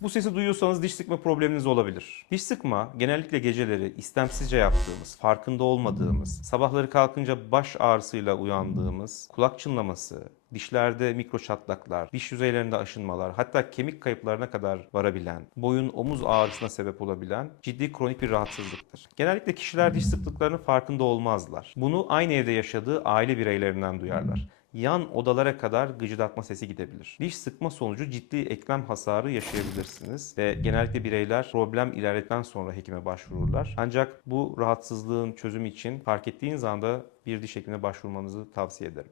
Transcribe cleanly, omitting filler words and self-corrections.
Bu sesi duyuyorsanız diş sıkma probleminiz olabilir. Diş sıkma genellikle geceleri istemsizce yaptığımız, farkında olmadığımız, sabahları kalkınca baş ağrısıyla uyandığımız, kulak çınlaması, dişlerde mikro çatlaklar, diş yüzeylerinde aşınmalar, hatta kemik kayıplarına kadar varabilen, boyun omuz ağrısına sebep olabilen ciddi kronik bir rahatsızlıktır. Genellikle kişiler diş sıktıklarının farkında olmazlar. Bunu aynı evde yaşadığı aile bireylerinden duyarlar. Yan odalara kadar gıcırdatma sesi gidebilir. Diş sıkma sonucu ciddi eklem hasarı yaşayabilirsiniz ve genellikle bireyler problem ilerledikten sonra hekime başvururlar. Ancak bu rahatsızlığın çözümü için fark ettiğiniz anda bir diş hekimine başvurmanızı tavsiye ederim.